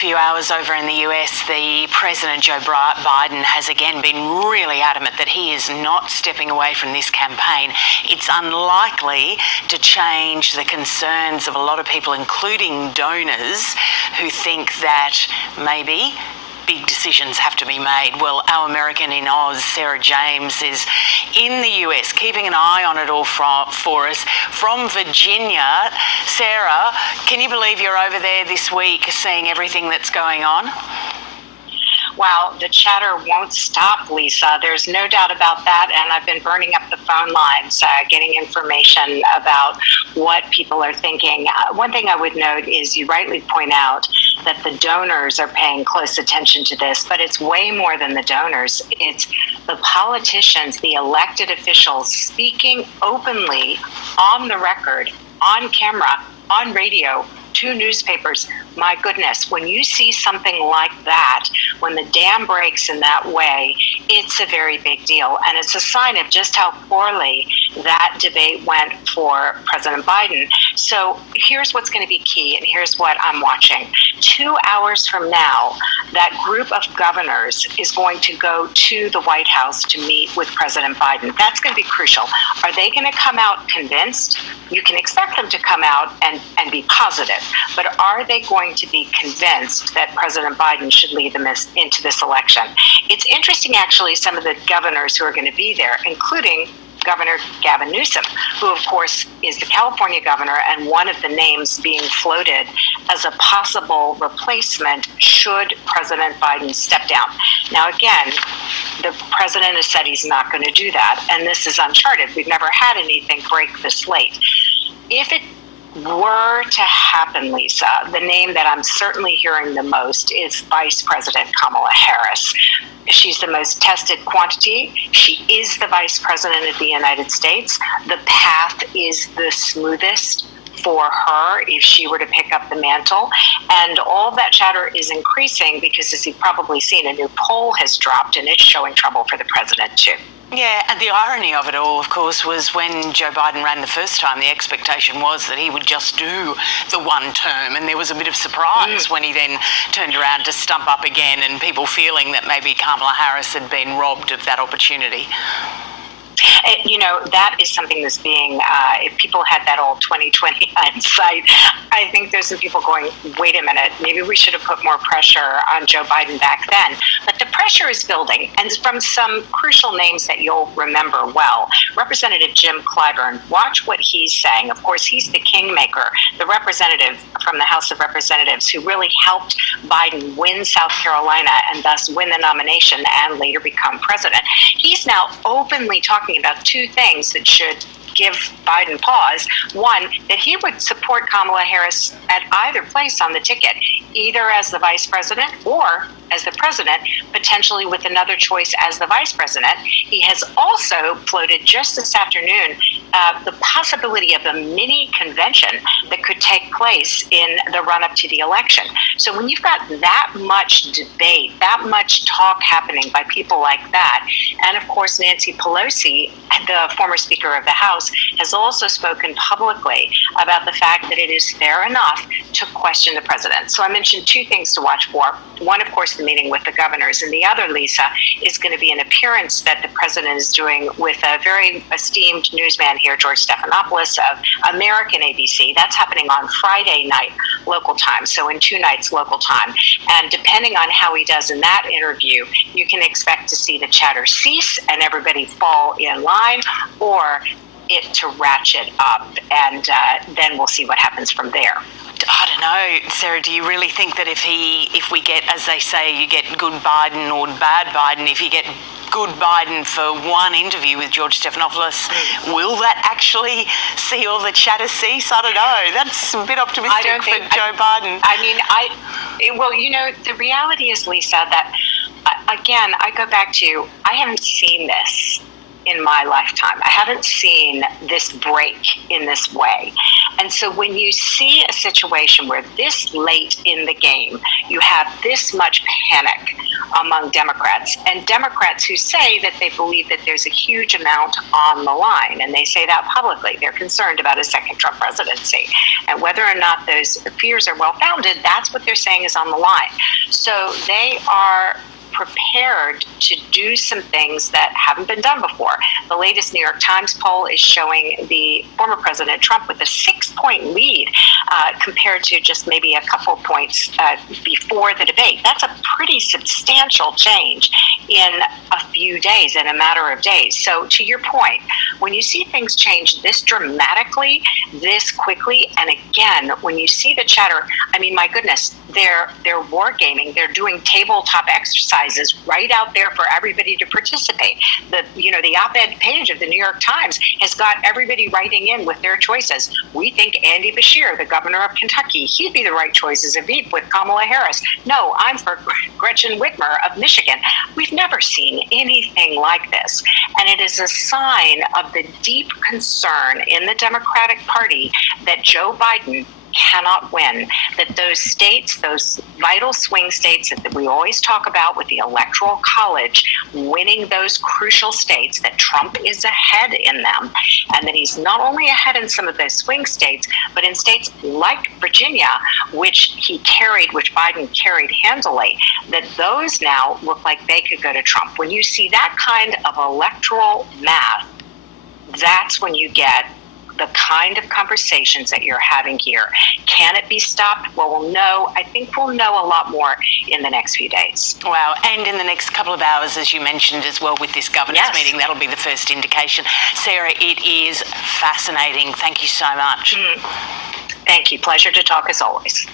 Few hours over in the US, the President Joe Biden has again been really adamant that he is not stepping away from this campaign. It's unlikely to change the concerns of a lot of people, including donors, who think that maybe big decisions have to be made. Well, our American in Oz, Sara James, is in the US, keeping an eye on it all for us. From Virginia, Sara, can you believe you're over there this week seeing everything that's going on? Wow, the chatter won't stop, Lisa. There's no doubt about that. And I've been burning up the phone lines, getting information about what people are thinking. One thing I would note is you rightly point out that the donors are paying close attention to this, but it's way more than the donors. It's the politicians, the elected officials speaking openly on the record, on camera, on radio, to newspapers. My goodness, when you see something like that, when the dam breaks in that way, it's a very big deal. And it's a sign of just how poorly that debate went for President Biden. So here's what's going to be key, and here's what I'm watching. 2 hours from now, that group of governors is going to go to the White House to meet with President Biden. That's going to be crucial. Are they going to come out convinced? You can expect them to come out and be positive. But are they going to be convinced that President Biden should lead them into this election? It's interesting, actually, some of the governors who are going to be there, including Governor Gavin Newsom, who, of course, is the California governor and one of the names being floated as a possible replacement should President Biden step down. Now, again, the president has said he's not going to do that, and this is uncharted. We've never had anything break this late. If it were to happen, Lisa, the name that I'm certainly hearing the most is Vice President Kamala Harris. She's the most tested quantity. She is the Vice President of the United States. The path is the smoothest for her if she were to pick up the mantle. And all that chatter is increasing because, as you've probably seen, a new poll has dropped and it's showing trouble for the president too. Yeah, and the irony of it all, of course, was when Joe Biden ran the first time, the expectation was that he would just do the one term, and there was a bit of surprise when he then turned around to stump up again, and people feeling that maybe Kamala Harris had been robbed of that opportunity. You know, that is something that's being, if people had that old 2020 hindsight, I think there's some people going, wait a minute, maybe we should have put more pressure on Joe Biden back then. But the pressure is building, and from some crucial names that you'll remember well. Representative Jim Clyburn, watch what he's saying. Of course, he's the kingmaker, the representative from the House of Representatives who really helped Biden win South Carolina and thus win the nomination and later become president. He's now openly talking about two things that should give Biden pause. One, that he would support Kamala Harris at either place on the ticket, either as the vice president or as the president, potentially with another choice as the vice president. He has also floated just this afternoon the possibility of a mini convention that could take place in the run-up to the election. So when you've got that much debate, that much talk happening by people like that, and of course Nancy Pelosi, the former Speaker of the House, has also spoken publicly about the fact that it is fair enough to question the president. So I mentioned two things to watch for. One, of course, the meeting with the governors, and the other, Lisa, is going to be an appearance that the president is doing with a very esteemed newsman here, George Stephanopoulos of American ABC. That's happening on Friday night local time, so in 2 nights local time. And depending on how he does in that interview, you can expect to see the chatter cease and everybody fall in line, or it to ratchet up, and then we'll see what happens from there. I don't know, Sara, do you really think that if we get, as they say, you get good Biden or bad Biden, if you get good Biden for one interview with George Stephanopoulos, will that actually see all the chatter cease? I don't know. That's a bit optimistic for Joe Biden. Well, you know, the reality is, Lisa, that, again, I go back to, I haven't seen this in my lifetime. I haven't seen this break in this way. And so when you see a situation where this late in the game, you have this much panic among Democrats, and Democrats who say that they believe that there's a huge amount on the line, and they say that publicly. They're concerned about a second Trump presidency, and whether or not those fears are well-founded, that's what they're saying is on the line. So they are prepared to do some things that haven't been done before. The latest New York Times poll is showing the former President Trump with a 6-point lead compared to just maybe a couple points before the debate. That's a pretty substantial change in a few days, in a matter of days. So to your point, when you see things change this dramatically, this quickly, and again, when you see the chatter, I mean, my goodness, they're wargaming. They're doing tabletop exercises right out there for everybody to participate. The op-ed page of the New York Times has got everybody writing in with their choices. We think Andy Beshear, the governor of Kentucky, he'd be the right choice as a Veep with Kamala Harris. No, I'm for Gretchen Whitmer of Michigan. We've never seen anything like this. And it is a sign of the deep concern in the Democratic Party that Joe Biden cannot win, that those states, those vital swing states that we always talk about with the Electoral College, winning those crucial states, that Trump is ahead in them, and that he's not only ahead in some of those swing states, but in states like Virginia, which Biden carried handily, that those now look like they could go to Trump. When you see that kind of electoral math, that's when you get the kind of conversations that you're having here. Can it be stopped? Well, we'll know. I think we'll know a lot more in the next few days. Wow. And in the next couple of hours, as you mentioned as well, with this governance meeting, that'll be the first indication. Sarah, it is fascinating. Thank you so much. Thank you. Pleasure to talk as always.